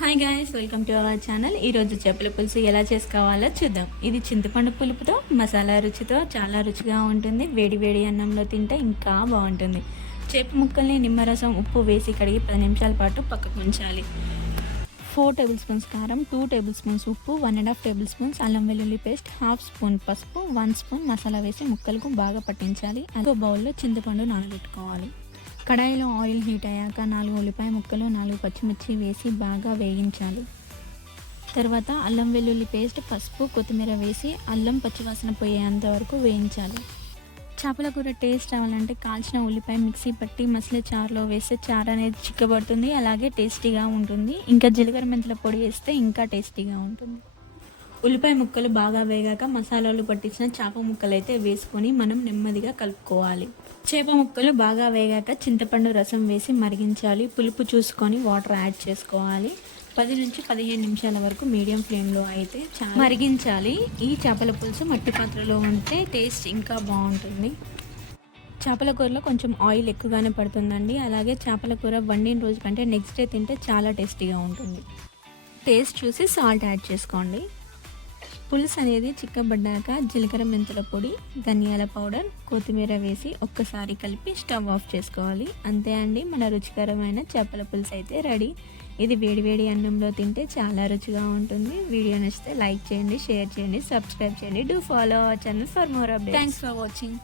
Hi guys, welcome to our channel. ఈరోజు చేపల పులుసు ఎలా చేసుకోవాలో చూద్దాం. ఇది చింతపండు పులుపుతో మసాలా రుచితో చాలా రుచిగా ఉంటుంది. వేడి వేడి అన్నంలో తింటే ఇంకా బాగుంటుంది. చేప ముక్కల్ని నిమ్మరసం ఉప్పు వేసి కడిగి 10 నిమిషాల పాటు పక్కకు ఉంచాలి. 4 టేబుల్ స్పూన్స్ కారం, 2 టేబుల్ స్పూన్స్ ఉప్పు, 1.5 టేబుల్ స్పూన్స్ అల్లం వెల్లుల్లి పేస్ట్, హాఫ్ స్పూన్ పసుపు, 1 స్పూన్ మసాలా వేసి ముక్కలకు బాగా పట్టించాలి. అదో బౌల్లో చింతపండు నానబెట్టుకోవాలి. కడాయిలో ఆయిల్ హీట్ అయ్యాక 4 ఉల్లిపాయ ముక్కలు, 4 పచ్చిమిర్చి వేసి బాగా వేయించాలి. తర్వాత అల్లం వెల్లుల్లి పేస్ట్, పసుపు, కొత్తిమీర వేసి అల్లం పచ్చివాసన పోయేంత వరకు వేయించాలి. చేపల కూర టేస్ట్ అవ్వాలంటే కాల్చిన ఉల్లిపాయ మిక్సీ పట్టి మసాలా చారులో వేస్తే చారు అనేది చిక్కబడుతుంది, అలాగే టేస్టీగా ఉంటుంది. ఇంకా జీలకర్ర మెంతుల పొడి వేస్తే ఇంకా టేస్టీగా ఉంటుంది. ఉల్లిపాయ ముక్కలు బాగా వేగాక మసాలాలు పట్టించిన చేప ముక్కలు అయితే వేసుకొని మనం నెమ్మదిగా కలుపుకోవాలి. చేప ముక్కలు బాగా వేగాక చింతపండు రసం వేసి మరిగించాలి. పులుపు చూసుకొని వాటర్ యాడ్ చేసుకోవాలి. 10 నుంచి 15 నిమిషాల వరకు మీడియం ఫ్లేమ్లో అయితే మరిగించాలి. ఈ చేపల పులుసు మట్టి పాత్రలో ఉంటే టేస్ట్ ఇంకా బాగుంటుంది. చేపల కూరలో కొంచెం ఆయిల్ ఎక్కువగానే పడుతుందండి. అలాగే చేపల కూర వండిన రోజు కంటే నెక్స్ట్ డే తింటే చాలా టేస్టీగా ఉంటుంది. టేస్ట్ చూసి సాల్ట్ యాడ్ చేసుకోండి. పులుసు అనేది చిక్కబడ్డాక జీలకర్ర మెంతుల పొడి, ధనియాల పౌడర్, కొత్తిమీర వేసి ఒక్కసారి కలిపి స్టవ్ ఆఫ్ చేసుకోవాలి. అంతే అండి, మన రుచికరమైన చేపల పులుసు అయితే రెడీ. ఇది వేడివేడి అన్నంలో తింటే చాలా రుచిగా ఉంటుంది. వీడియో నచ్చితే లైక్ చేయండి, షేర్ చేయండి, సబ్స్క్రైబ్ చేయండి. Do follow our channel for more updates. Thanks for watching.